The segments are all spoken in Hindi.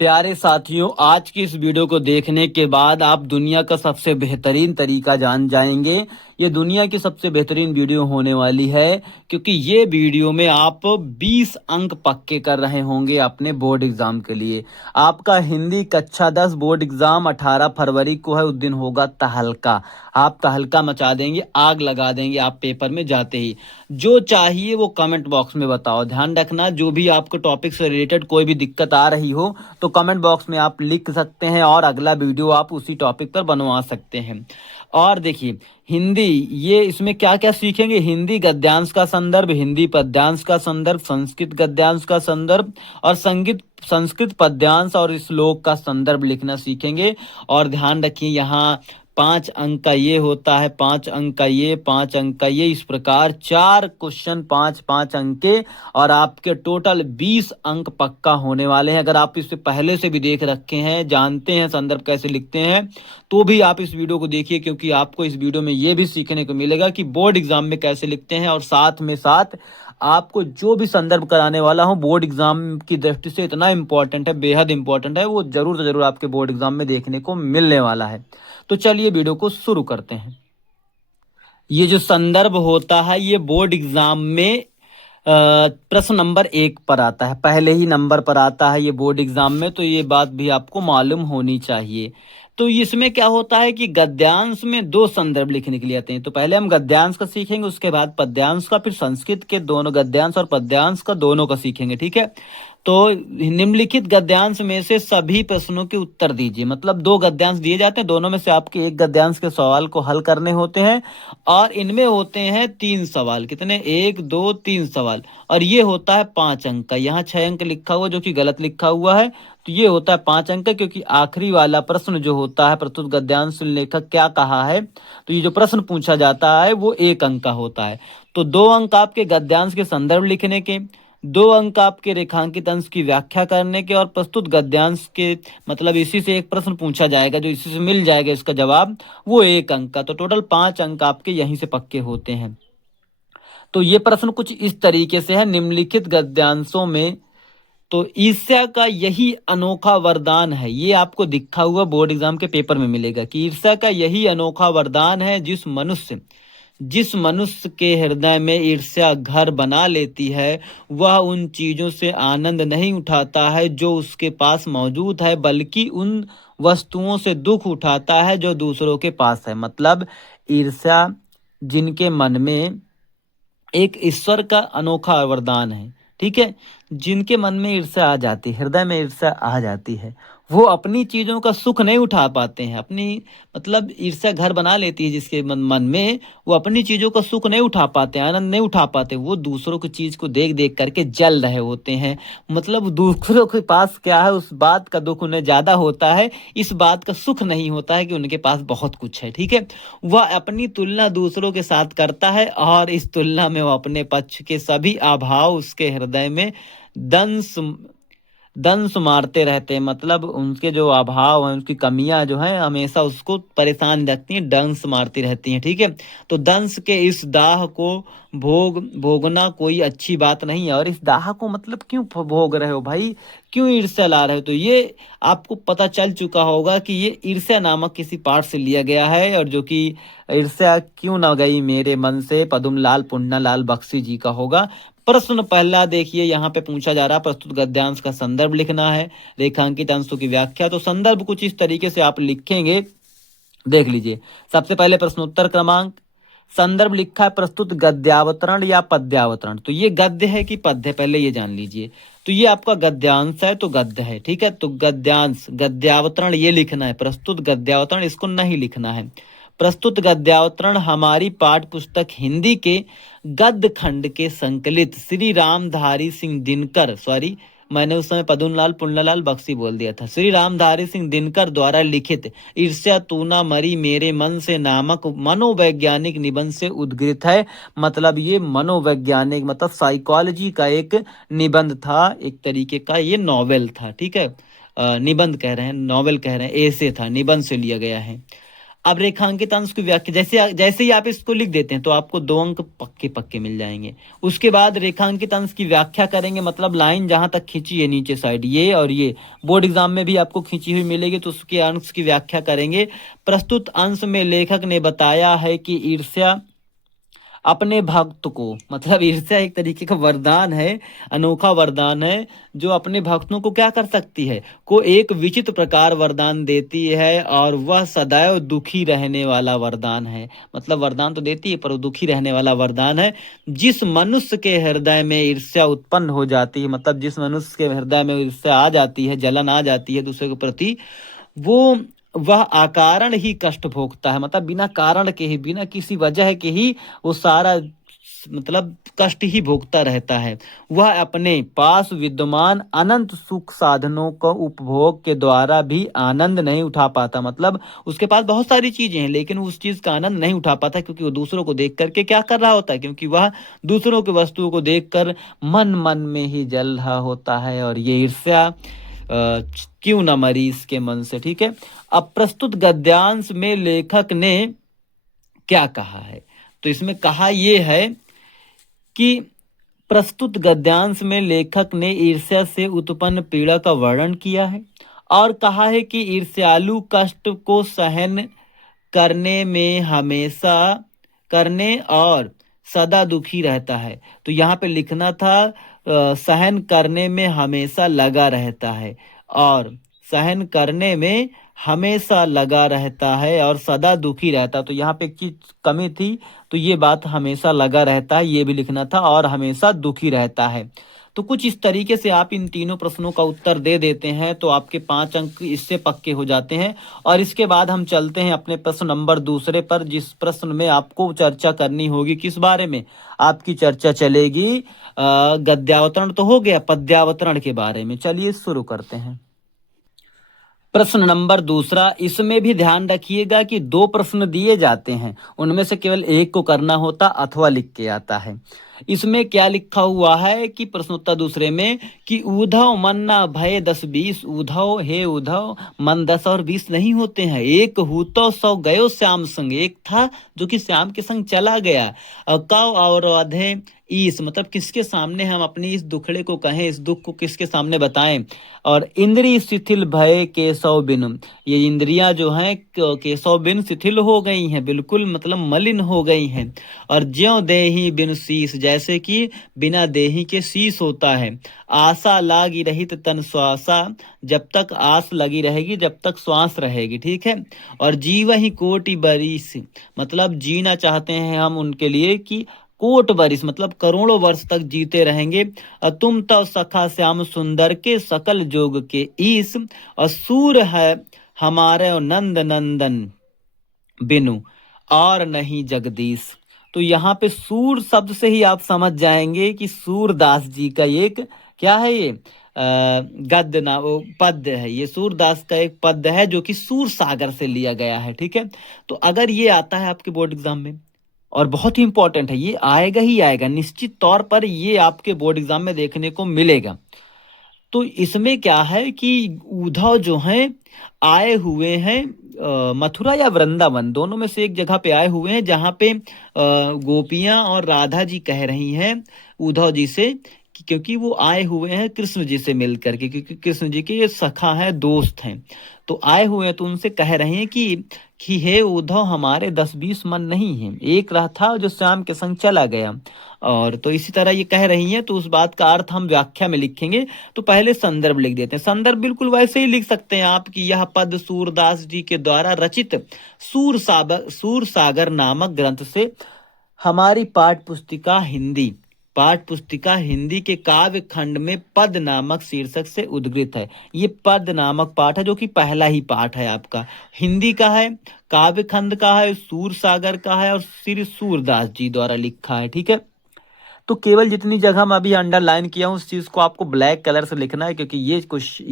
प्यारे साथियों, आज की इस वीडियो को देखने के बाद आप दुनिया का सबसे बेहतरीन तरीका जान जाएंगे। ये दुनिया की सबसे बेहतरीन वीडियो होने वाली है, क्योंकि ये वीडियो में आप 20 अंक पक्के कर रहे होंगे अपने बोर्ड एग्जाम के लिए। आपका हिंदी कक्षा 10 बोर्ड एग्जाम 18 फरवरी को है। उस दिन होगा तहलका। आप तहलका मचा देंगे, आग लगा देंगे आप पेपर में जाते ही। जो चाहिए वो कमेंट बॉक्स में बताओ। ध्यान रखना, जो भी आपको टॉपिक से रिलेटेड कोई भी दिक्कत आ रही हो तो कमेंट बॉक्स में आप लिख सकते हैं और अगला वीडियो आप उसी टॉपिक पर बनवा सकते हैं। और देखिए, हिंदी, ये इसमें क्या क्या सीखेंगे। हिंदी गद्यांश का संदर्भ, हिंदी पद्यांश का संदर्भ, संस्कृत गद्यांश का संदर्भ और संस्कृत पद्यांश और श्लोक का संदर्भ लिखना सीखेंगे। और ध्यान रखिए, यहाँ 5 अंक का ये होता है, 5 अंक का ये, 5 अंक का ये, इस प्रकार 4 क्वेश्चन 5-5 अंक के। और आपके टोटल 20 अंक पक्का होने वाले हैं। अगर आप इससे पहले से भी देख रखे हैं, जानते हैं संदर्भ कैसे लिखते हैं, तो भी आप इस वीडियो को देखिए, क्योंकि आपको इस वीडियो में ये भी सीखने को मिलेगा कि बोर्ड एग्जाम में कैसे लिखते हैं। और साथ में साथ आपको जो भी संदर्भ कराने वाला हूं बोर्ड एग्जाम की दृष्टि से इतना इंपॉर्टेंट है, बेहद इंपॉर्टेंट है, वो जरूर से जरूर आपके बोर्ड एग्जाम में देखने को मिलने वाला है। तो चलिए वीडियो को शुरू करते हैं। ये जो संदर्भ होता है ये बोर्ड एग्जाम में प्रश्न नंबर 1 पर आता है, पहले ही नंबर पर आता है ये बोर्ड एग्जाम में। तो ये बात भी आपको मालूम होनी चाहिए। तो इसमें क्या होता है कि गद्यांश में 2 संदर्भ लिखने के लिए आते हैं। तो पहले हम गद्यांश का सीखेंगे, उसके बाद पद्यांश का, फिर संस्कृत के दोनों गद्यांश और पद्यांश का दोनों का सीखेंगे, ठीक है। तो निम्नलिखित गद्यांश में से सभी प्रश्नों के उत्तर दीजिए। मतलब 2 गद्यांश दिए जाते हैं, दोनों में से आपके एक गद्यांश के सवाल को हल करने होते हैं। और इनमें होते हैं 3 सवाल। कितने? 1 2 3 सवाल। और ये होता है 5 अंक का। यहाँ 6 अंक लिखा हुआ जो कि गलत लिखा हुआ है। तो ये होता है 5 अंक का, क्योंकि आखिरी वाला प्रश्न जो होता है, प्रस्तुत गद्यांश लेखक क्या कहा है, तो ये जो प्रश्न पूछा जाता है वो 1 अंक का होता है। तो 2 अंक आपके गद्यांश के संदर्भ लिखने के, 2 अंक आपके रेखांकित अंश की व्याख्या करने के, और प्रस्तुत गद्यांश के, मतलब इसी से एक प्रश्न पूछा जाएगा, जो इसी से मिल जाएगा इसका जवाब, वो 1 अंक का। तो टोटल 5 अंक आपके यहीं से पक्के होते हैं। तो ये प्रश्न कुछ इस तरीके से है, निम्नलिखित गद्यांशों में तो ईर्ष्या का यही अनोखा वरदान है। ये आपको दिखा हुआ बोर्ड एग्जाम के पेपर में मिलेगा कि ईर्ष्या का यही अनोखा वरदान है, जिस मनुष्य के हृदय में ईर्ष्या घर बना लेती है, वह उन चीजों से आनंद नहीं उठाता है जो उसके पास मौजूद है, बल्कि उन वस्तुओं से दुख उठाता है जो दूसरों के पास है। मतलब ईर्ष्या जिनके मन में एक ईश्वर का अनोखा वरदान है, ठीक है, जिनके मन में ईर्ष्या आ जाती है, हृदय में ईर्ष्या आ जाती है, वो अपनी चीजों का सुख नहीं उठा पाते हैं। अपनी, मतलब ईर्ष्या घर बना लेती है जिसके मन में, वो अपनी चीजों का सुख नहीं उठा पाते, आनंद नहीं उठा पाते। वो दूसरों की चीज को देख देख करके जल रहे होते हैं। मतलब दूसरों के पास क्या है, उस बात का दुख उन्हें ज्यादा होता है, इस बात का सुख नहीं होता है कि उनके पास बहुत कुछ है, ठीक है। वह अपनी तुलना दूसरों के साथ करता है, और इस तुलना में वो अपने पक्ष के सभी अभाव उसके हृदय में दंश दंश मारते रहते हैं। मतलब उनके जो अभाव हैं, उनकी कमियां जो हैं, हमेशा उसको परेशान रखती हैं, दंश मारती रहती हैं, ठीक है। तो दंश के इस दाह को भोगना कोई अच्छी बात नहीं है। और इस दाह को मतलब क्यों भोग रहे हो भाई, क्यों ईर्ष्या ला रहे हो? तो ये आपको पता चल चुका होगा कि ये ईर्ष्या नामक किसी पाठ से लिया गया है, और जो कि ईर्ष्या क्यों ना गई मेरे मन से, पद्मलाल पुन्नालाल बख्शी जी का होगा। प्रश्न पहला देखिए, यहाँ पे पूछा जा रहा है प्रस्तुत गद्यांश का संदर्भ लिखना है, रेखांकित अंशों की व्याख्या। तो संदर्भ कुछ इस तरीके से आप लिखेंगे, देख लीजिए। सबसे पहले प्रश्नोत्तर क्रमांक, संदर्भ लिखा है प्रस्तुत गद्यावतरण या पद्यावतरण। तो ये गद्य है कि पद्य है, पहले ये जान लीजिए। तो ये आपका गद्यांश है तो गद्य है, ठीक है। तो गद्यांश, गद्यावतरण ये लिखना है, प्रस्तुत गद्यावतरण इसको नहीं लिखना है। प्रस्तुत गद्यावतरण हमारी पाठ पुस्तक हिंदी के गद्य खंड के संकलित श्री रामधारी सिंह दिनकर, सॉरी मैंने उस समय पद्मलाल पुन्नालाल बख्शी बोल दिया था, श्री रामधारी सिंह दिनकर द्वारा लिखित ईर्ष्या तू ना मरी मेरे मन से नामक मनोवैज्ञानिक निबंध से उद्गृत है। मतलब ये मनोवैज्ञानिक, मतलब साइकोलॉजी का एक निबंध था, एक तरीके का ये नॉवेल था, ठीक है। निबंध कह रहे हैं, नॉवेल कह रहे हैं, ऐसे था, निबंध से लिया गया है। अब रेखांकित अंश की व्याख्या, जैसे जैसे ही आप इसको लिख देते हैं तो आपको 2 अंक पक्के पक्के मिल जाएंगे। उसके बाद रेखांकित अंश की व्याख्या करेंगे, मतलब लाइन जहां तक खींची है नीचे साइड, ये और ये बोर्ड एग्जाम में भी आपको खींची हुई मिलेगी, तो उसके अंश की व्याख्या करेंगे। प्रस्तुत अंश में लेखक ने बताया है कि ईर्ष्या अपने भक्त को, मतलब ईर्ष्या एक तरीके का वरदान है, अनोखा वरदान है, जो अपने भक्तों को क्या कर सकती है, को एक विचित्र प्रकार वरदान देती है, और वह सदैव दुखी रहने वाला वरदान है। मतलब वरदान तो देती है पर वो दुखी रहने वाला वरदान है। जिस मनुष्य के हृदय में ईर्ष्या उत्पन्न हो जाती है, मतलब जिस मनुष्य के हृदय में ईर्ष्या आ जाती है, जलन आ जाती है दूसरे के प्रति, वो वह अकारण ही कष्ट भोगता है, मतलब बिना कारण के ही, बिना किसी वजह के ही वो सारा मतलब कष्ट ही भोगता रहता है। वह अपने पास विद्यमान अनंत सुख साधनों को उपभोग के द्वारा भी आनंद नहीं उठा पाता, मतलब उसके पास बहुत सारी चीजें हैं लेकिन उस चीज का आनंद नहीं उठा पाता, क्योंकि वो दूसरों को देख करके क्या कर रहा होता है, क्योंकि वह दूसरों की वस्तुओं को देखकर मन मन में ही जल रहा होता है। और ये ईर्ष्या क्यों न मरी इसके मन से। ठीक है, अब प्रस्तुत गद्यांश में लेखक ने क्या कहा है, तो इसमें कहा यह है कि प्रस्तुत गद्यांश में लेखक ने ईर्ष्या से उत्पन्न पीड़ा का वर्णन किया है, और कहा है कि ईर्ष्यालु कष्ट को सहन करने में हमेशा करने और सदा दुखी रहता है। तो यहाँ पे लिखना था सहन करने में हमेशा लगा रहता है, और सहन करने में हमेशा लगा रहता है और सदा दुखी रहता। तो यहाँ पे एक चीज कमी थी, तो ये बात हमेशा लगा रहता है ये भी लिखना था, और हमेशा दुखी रहता है। तो कुछ इस तरीके से आप इन तीनों प्रश्नों का उत्तर दे देते हैं तो आपके 5 अंक इससे पक्के हो जाते हैं। और इसके बाद हम चलते हैं अपने प्रश्न नंबर दूसरे पर, जिस प्रश्न में आपको चर्चा करनी होगी। किस बारे में आपकी चर्चा चलेगी? गद्यावतरण तो हो गया, पद्यावतरण के बारे में। चलिए शुरू करते हैं। प्रश्न नंबर दूसरा, इसमें भी ध्यान रखिएगा कि 2 प्रश्न दिए जाते हैं, उनमें से केवल एक को करना होता अथवा लिख के आता है। इसमें क्या लिखा हुआ है कि प्रश्नोत्तर दूसरे में कि उधव मन ना भय 10-20, उधव हे उधव मन 10 और 20 नहीं होते हैं, एक हूतो 100 गयो श्याम संग, एक था जो कि श्याम के संग चला गया। कव और अधे ईस, मतलब किसके सामने हम अपनी इस दुखड़े को कहें, इस दुख को किसके सामने बताएं। और इंद्रिय शिथिल भय केशव बिनु, ये इंद्रियां जो हैं केशव बिन शिथिल हो गई हैं, बिल्कुल मतलब मलिन हो गई हैं। और ज्यों देही बिन शीस, जैसे कि बिना देही के शीस होता है। आशा लागी रहित तन श्वासा, जब तक आस लगी रहेगी जब तक श्वास रहेगी। ठीक है, और जीव ही कोटि बरिस, मतलब जीना चाहते हैं हम उनके लिए कि कोट बरिस, मतलब करोड़ों वर्ष तक जीते रहेंगे। तुम तो सखा श्याम सुंदर के सकल जोग के ईस, और सूर है हमारे नंद नंदन बिनु और नहीं जगदीश। तो यहाँ पे सूर शब्द से ही आप समझ जाएंगे कि सूरदास जी का एक क्या है, ये गद्य ना वो पद्य है, ये सूरदास का एक पद्य है जो कि सूर सागर से लिया गया है। ठीक है, तो अगर ये आता है आपके बोर्ड एग्जाम में, और बहुत ही इंपॉर्टेंट है, ये आएगा ही आएगा, निश्चित तौर पर ये आपके बोर्ड एग्जाम में देखने को मिलेगा। तो इसमें क्या है कि उद्धव जो हैं आए हुए हैं मथुरा या वृंदावन, दोनों में से एक जगह पे आए हुए हैं, जहां पे गोपियां और राधा जी कह रही हैं उद्धव जी से क्योंकि वो आए हुए हैं कृष्ण जी से मिल करके, क्योंकि कृष्ण जी के ये सखा हैं, दोस्त हैं, तो आए हुए हैं, तो उनसे कह रहे हैं कि हे उद्धव हमारे 10-20 मन नहीं है, एक रहा था जो श्याम के संग चला गया। और तो इसी तरह ये कह रही हैं, तो उस बात का अर्थ हम व्याख्या में लिखेंगे। तो पहले संदर्भ लिख देते हैं, संदर्भ बिल्कुल वैसे ही लिख सकते हैं आप कि यह पद सूरदास जी के द्वारा रचित सूर सागर नामक ग्रंथ से हमारी पाठ पुस्तिका हिंदी के काव्य खंड में पद नामक शीर्षक से उद्धृत है। ये पद नामक पाठ है जो कि पहला ही पाठ है आपका, हिंदी का है, काव्य खंड का है, सूर सागर का है, और श्री सूरदास जी द्वारा लिखा है। ठीक है, तो केवल जितनी जगह मैं अभी अंडरलाइन किया हूं उस चीज को आपको ब्लैक कलर से लिखना है, क्योंकि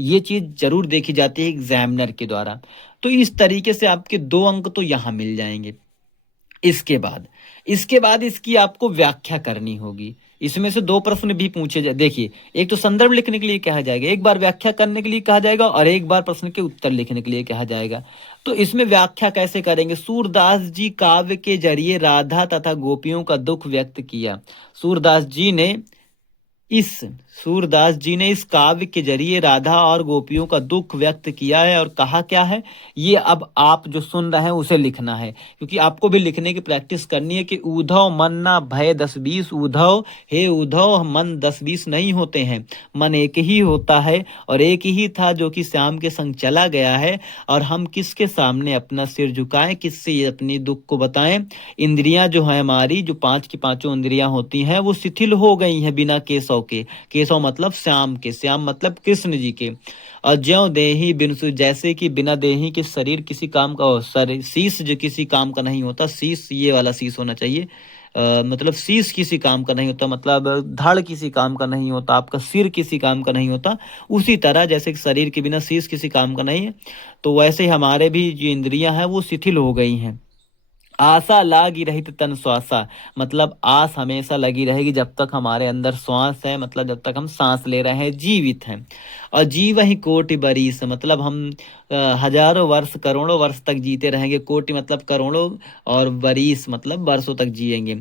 ये चीज जरूर देखी जाती है एग्जामिनर के द्वारा। तो इस तरीके से आपके 2 अंक तो यहां मिल जाएंगे। इसके बाद इसके बाद इसकी आपको व्याख्या करनी होगी। इसमें से दो प्रश्न भी पूछे जाए। देखिए, एक तो संदर्भ लिखने के लिए कहा जाएगा, एक बार व्याख्या करने के लिए कहा जाएगा, और एक बार प्रश्न के उत्तर लिखने के लिए कहा जाएगा। तो इसमें व्याख्या कैसे करेंगे? सूरदास जी काव्य के जरिए राधा तथा गोपियों का दुख व्यक्त किया। इस सूरदास जी ने इस काव्य के जरिए राधा और गोपियों का दुख व्यक्त किया है, और कहा क्या है ये अब आप जो सुन रहे हैं उसे लिखना है, क्योंकि आपको भी लिखने की प्रैक्टिस करनी है कि उद्धव मन ना भय 10-20 उद्धव, हे उद्धव मन 10-20 नहीं होते हैं, मन एक ही होता है, और एक ही था जो कि श्याम के संग चला गया है, और हम किसके सामने अपना सिर झुकाएं, किससे अपनी दुख को बताएं। इंद्रियां जो है हमारी, जो 5 की 5 इंद्रियां होती हैं, वो शिथिल हो गई हैं बिना केशव के। केशव मतलब श्याम के, श्याम मतलब कृष्ण जी के। और ज्यों देही बिन सु, जैसे कि बिना देही के शरीर किसी काम का, शीश जो किसी काम का नहीं होता, शीश ये वाला शीश होना चाहिए, मतलब शीश किसी काम का नहीं होता, मतलब धड़ किसी काम का नहीं होता, आपका सिर किसी काम का नहीं होता। उसी तरह जैसे कि शरीर के बिना शीश किसी काम का नहीं है, तो वैसे हमारे भी जो इंद्रियां हैं वो शिथिल हो गई हैं। आशा लागी रहित तन श्वासा, मतलब आस हमेशा लगी रहेगी जब तक हमारे अंदर श्वास है, मतलब जब तक हम सांस ले रहे हैं, जीवित हैं। और जीव ही कोटि बरिस, मतलब हम हजारों वर्ष करोड़ों वर्ष तक जीते रहेंगे। कोटि मतलब करोड़ों, और बरिस मतलब वर्षों तक जिएंगे।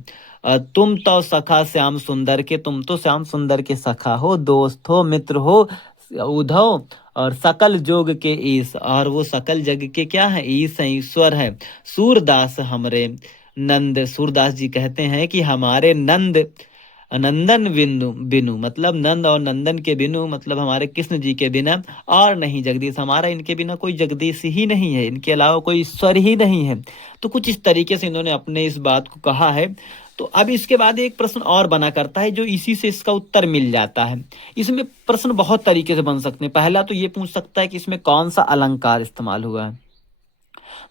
तुम तो सखा श्याम सुंदर के, तुम तो श्याम सुंदर के सखा हो, दोस्त हो, मित्र हो उद्धव, और सकल जोग के ईश, और वो सकल जग के क्या है? ईश है, ईश्वर है। सूरदास हमरे नंद, सूरदास जी कहते हैं कि हमारे नंद, नंदन बिनु बिनु, मतलब नंद और नंदन के बिनु, मतलब हमारे कृष्ण जी के बिना और नहीं जगदीश, हमारा इनके बिना कोई जगदीश ही नहीं है, इनके अलावा कोई ईश्वर ही नहीं है। तो कुछ इस तरीके से इन्होंने अपने इस बात को कहा है। तो अब इसके बाद एक प्रश्न और बना करता है, जो इसी से इसका उत्तर मिल जाता है। इसमें प्रश्न बहुत तरीके से बन सकते हैं। पहला तो ये पूछ सकता है कि इसमें कौन सा अलंकार इस्तेमाल हुआ है।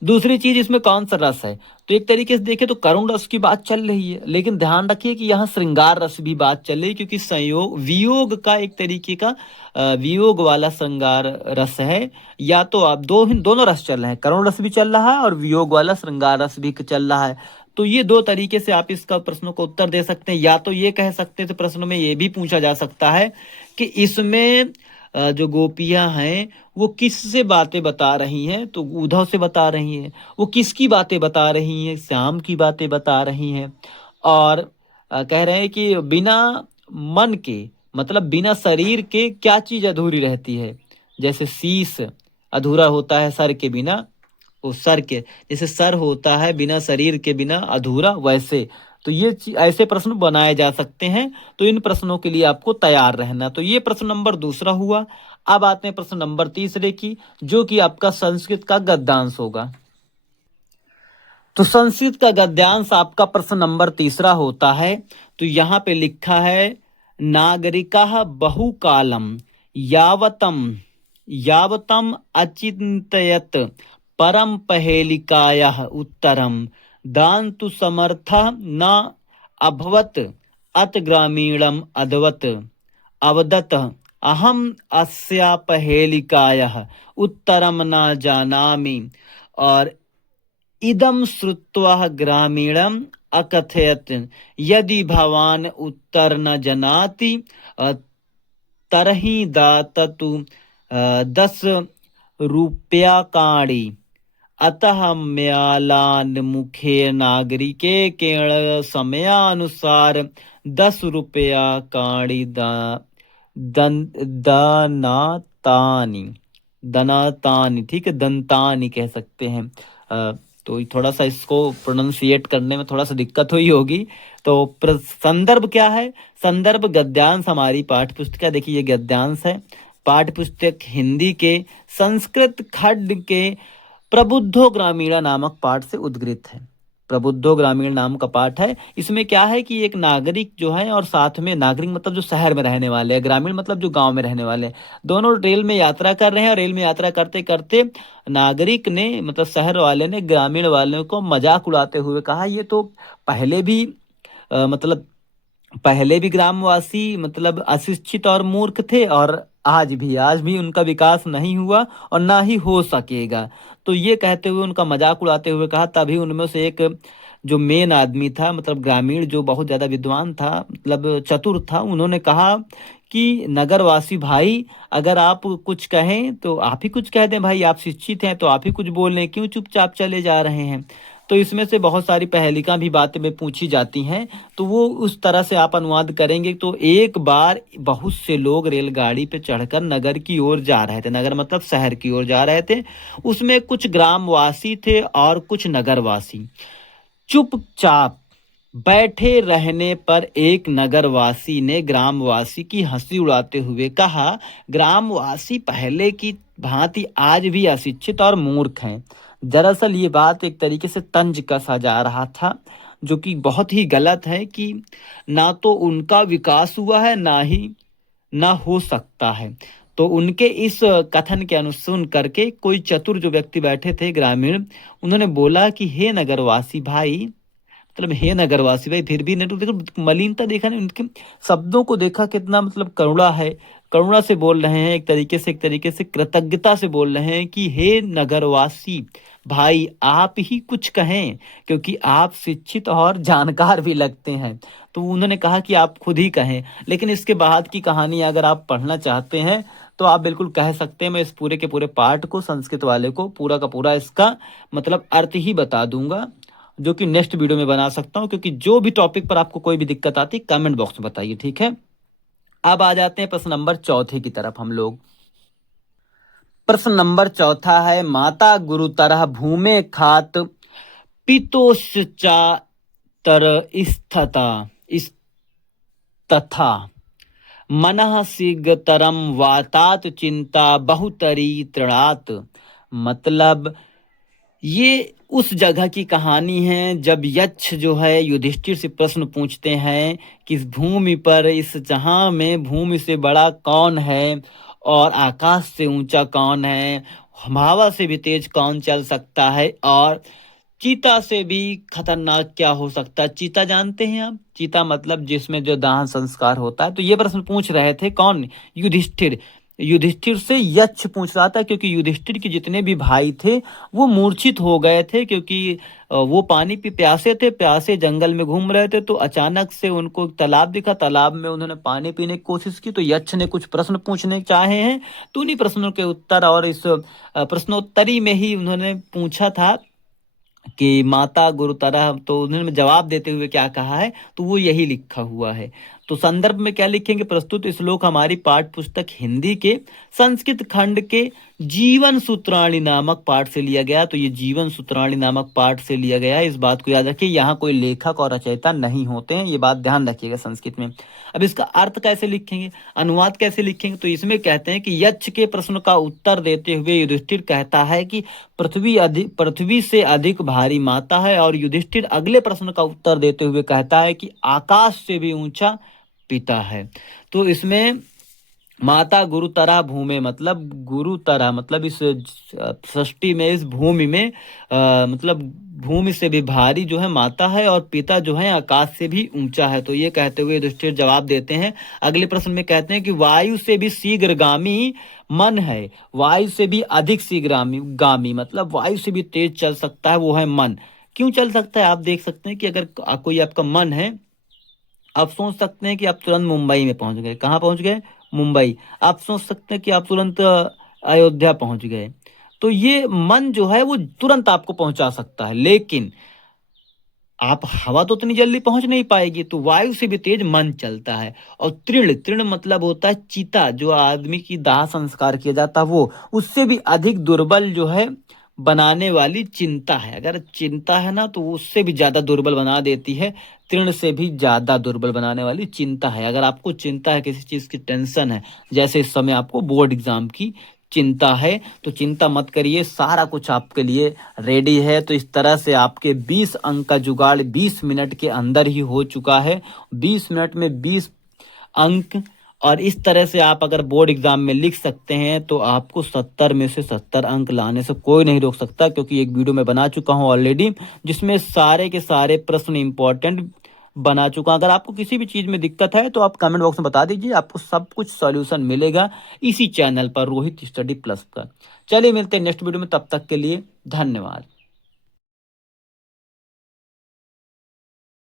दूसरी चीज, इसमें कौन सा रस है। तो एक तरीके से देखें तो करुण रस की बात चल रही है, लेकिन ध्यान रखिए कि यहाँ श्रृंगार रस भी बात चल रही है, क्योंकि संयोग वियोग का एक तरीके का वियोग वाला श्रृंगार रस है। या तो आप दोनों रस चल रहे हैं, करुण रस भी चल रहा है और वियोग वाला श्रृंगार रस भी चल रहा है। तो ये दो तरीके से आप इसका प्रश्नों को उत्तर दे सकते हैं। या तो ये कह सकते थे, प्रश्न में ये भी पूछा जा सकता है कि इसमें जो गोपियां हैं वो किससे बातें बता रही हैं, तो उद्धव से बता रही हैं। वो किसकी बातें बता रही हैं? श्याम की बातें बता रही हैं। और कह रहे हैं कि बिना मन के, मतलब बिना शरीर के क्या चीज अधूरी रहती है? जैसे शीश अधूरा होता है सर के बिना, वो सर के जैसे सर होता है बिना शरीर के बिना अधूरा, वैसे तो ये ऐसे प्रश्न बनाए जा सकते हैं। तो इन प्रश्नों के लिए आपको तैयार रहना। तो ये प्रश्न नंबर दूसरा हुआ। अब आते हैं प्रश्न नंबर तीसरे की, जो कि आपका संस्कृत का गद्यांश होगा। तो संस्कृत का गद्यांश आपका प्रश्न नंबर तीसरा होता है। तो यहाँ पे लिखा है, नागरिका बहुकालम यावतम यावतम अचिंतयत परम पहेलिकायाः उत्तरम दान्तु समर्थ न अभवत अत ग्रामीणम अदवत अवदत अहम अस्या पहेलिकायाः उत्तरम न जानामि। और इदम श्रुत्वा ग्रामीणम अकथयत यदि भवान उत्तर न जनाति तरहि दाततु 10 रूप्यकाणि। अतः म्यालान मुखे नागरिके केण समयानुसार 10 रूप्यकाणि दनातानि, ठीक है, दंतानी कह सकते हैं। तो थोड़ा सा इसको प्रोनाउंसिएट करने में थोड़ा सा दिक्कत हुई होगी। तो संदर्भ क्या है? संदर्भ गद्यांश हमारी पाठ्य पुस्तिका, देखिए ये गद्यांश है, पाठ्य पुस्तक हिंदी के संस्कृत खंड के प्रबुद्धो ग्रामीणा नामक पाठ से उद्गृत है। प्रबुद्धो ग्रामीण नाम का पाठ है। इसमें क्या है कि एक नागरिक जो है, और साथ में नागरिक मतलब जो शहर में रहने वाले हैं, ग्रामीण मतलब जो गांव में रहने वाले हैं, दोनों रेल में यात्रा कर रहे हैं। और रेल में यात्रा करते करते नागरिक ने, मतलब शहर वाले ने, ग्रामीण वालों को मजाक उड़ाते हुए कहा, ये तो पहले भी मतलब पहले भी ग्रामवासी मतलब अशिक्षित और मूर्ख थे, और आज भी उनका विकास नहीं हुआ और ना ही हो सकेगा। तो ये कहते हुए, उनका मजाक उड़ाते हुए कहा। तभी उनमें से एक जो मेन आदमी था, मतलब ग्रामीण जो बहुत ज़्यादा विद्वान था, मतलब चतुर था, उन्होंने कहा कि नगरवासी भाई, अगर आप कुछ कहें तो आप ही कुछ कह दें भाई, आप शिक्षित हैं तो आप ही कुछ बोल लें, क्यों चुपचाप चले जा रहे हैं। तो इसमें से बहुत सारी पहेलिकां भी बातें में पूछी जाती हैं, तो वो उस तरह से आप अनुवाद करेंगे। तो एक बार बहुत से लोग रेलगाड़ी पे चढ़कर नगर की ओर जा रहे थे, नगर मतलब शहर की ओर जा रहे थे। उसमें कुछ ग्रामवासी थे और कुछ नगरवासी। चुपचाप बैठे रहने पर एक नगरवासी ने ग्रामवासी की हंसी उड़ाते हुए कहा, ग्रामवासी पहले की भांति आज भी अशिक्षित और मूर्ख हैं। दरअसल ये बात एक तरीके से तंज कसा जा रहा था, जो कि बहुत ही गलत है कि ना तो उनका विकास हुआ है, ना हो सकता है। तो उनके इस कथन के अनुसुन करके कोई चतुर जो व्यक्ति बैठे थे ग्रामीण, उन्होंने बोला कि हे नगरवासी भाई, मतलब हे नगरवासी भाई, फिर भी नहीं तो देखो मलिनता देखा नहीं उनके शब्दों को, देखा कितना मतलब करुणा है, करुणा से बोल रहे हैं, एक तरीके से कृतज्ञता से बोल रहे हैं कि हे नगरवासी भाई, आप ही कुछ कहें, क्योंकि आप शिक्षित और जानकार भी लगते हैं। तो उन्होंने कहा कि आप खुद ही कहें। लेकिन इसके बाद की कहानी अगर आप पढ़ना चाहते हैं तो आप बिल्कुल कह सकते हैं, मैं इस पूरे के पूरे पाठ को, संस्कृत वाले को पूरा का पूरा इसका मतलब अर्थ ही बता दूंगा, जो कि नेक्स्ट वीडियो में बना सकता हूं। क्योंकि जो भी टॉपिक पर आपको कोई भी दिक्कत आती है कमेंट बॉक्स में बताइए, ठीक है। अब आ जाते हैं प्रश्न नंबर चौथे की तरफ हम लोग। प्रश्न नंबर चौथा है, माता गुरुतरः भूमे खात पितोश्चा तर स्थता तथा मनः शीघ्रतरम वातात चिंता बहुतरी तृणात। मतलब ये उस जगह की कहानी है जब यक्ष जो है युधिष्ठिर से प्रश्न पूछते हैं कि इस भूमि पर, इस जहां में भूमि से बड़ा कौन है और आकाश से ऊंचा कौन है, हवा से भी तेज कौन चल सकता है और चीता से भी खतरनाक क्या हो सकता है। चीता जानते हैं आप, चीता मतलब जिसमें जो दाह संस्कार होता है। तो ये प्रश्न पूछ रहे थे कौन, युधिष्ठिर। युधिष्ठिर से यक्ष पूछ रहा था, क्योंकि युधिष्ठिर के जितने भी भाई थे वो मूर्छित हो गए थे, क्योंकि वो पानी पे प्यासे थे, प्यासे जंगल में घूम रहे थे। तो अचानक से उनको एक तालाब दिखा, तालाब में उन्होंने पानी पीने की कोशिश की, तो यक्ष ने कुछ प्रश्न पूछने चाहे हैं। तो उन्हीं प्रश्नों के उत्तर और इस प्रश्नोत्तरी में ही उन्होंने पूछा था कि माता गुरुतरः, तो उन्होंने जवाब देते हुए क्या कहा है, तो वो यही लिखा हुआ है। तो संदर्भ में क्या लिखेंगे, प्रस्तुत श्लोक हमारी पाठ्य पुस्तक हिंदी के संस्कृत खंड के जीवन सूत्राणी नामक पाठ से लिया गया। तो ये जीवन सूत्राणी नामक पाठ से लिया गया है, इस बात को याद रखिए। यहाँ कोई लेखक और रचयिता नहीं होते हैं, ये बात ध्यान रखिएगा संस्कृत में। अब इसका अर्थ कैसे लिखेंगे, अनुवाद कैसे लिखेंगे, तो इसमें कहते हैं कि यक्ष के प्रश्न का उत्तर देते हुए युधिष्ठिर कहता है कि पृथ्वी से अधिक भारी माता है, और युधिष्ठिर अगले प्रश्न का उत्तर देते हुए कहता है कि आकाश से भी ऊंचा पिता है। तो इसमें माता गुरुतरा भूमि, मतलब गुरुतरा मतलब इस सृष्टि में, इस भूमि में मतलब भूमि से भी भारी जो है माता है, और पिता जो है आकाश से भी ऊंचा है। तो ये कहते हुए युधिष्ठिर जवाब देते हैं। अगले प्रश्न में कहते हैं कि वायु से भी शीघ्रगामी मन है, वायु से भी अधिक शीघ्रगामी मतलब वायु से भी तेज चल सकता है, वो है मन। क्यों चल सकता है, आप देख सकते हैं कि अगर कोई आपका मन है, आप सोच सकते हैं कि आप तुरंत मुंबई में पहुंच गए। कहाँ पहुंच गए, मुंबई। आप सोच सकते हैं कि आप तुरंत अयोध्या पहुंच गए। तो ये मन जो है वो तुरंत आपको पहुंचा सकता है, लेकिन आप हवा तो उतनी जल्दी पहुंच नहीं पाएगी। तो वायु से भी तेज मन चलता है। और तृण, तृण मतलब होता है चीता, जो आदमी की दाह संस्कार किया जाता है, वो उससे भी अधिक दुर्बल जो है बनाने वाली चिंता है। अगर चिंता है ना, तो वो उससे भी ज्यादा दुर्बल बना देती है। तृण से भी ज्यादा दुर्बल बनाने वाली चिंता है। अगर आपको चिंता है, किसी चीज की टेंशन है, जैसे इस समय आपको बोर्ड एग्जाम की चिंता है, तो चिंता मत करिए, सारा कुछ आपके लिए रेडी है। तो इस तरह से आपके 20 अंक का जुगाड़ 20 मिनट के अंदर ही हो चुका है। 20 मिनट में 20 अंक, और इस तरह से आप अगर बोर्ड एग्जाम में लिख सकते हैं तो आपको 70 में से 70 अंक लाने से कोई नहीं रोक सकता। क्योंकि एक वीडियो में बना चुका हूं ऑलरेडी, जिसमें सारे के सारे प्रश्न इंपॉर्टेंट बना चुका। अगर आपको किसी भी चीज में दिक्कत है तो आप कमेंट बॉक्स में बता दीजिए, आपको सब कुछ सॉल्यूशन मिलेगा इसी चैनल पर, रोहित स्टडी प्लस पर। चलिए मिलते हैं नेक्स्ट वीडियो में, तब तक के लिए धन्यवाद।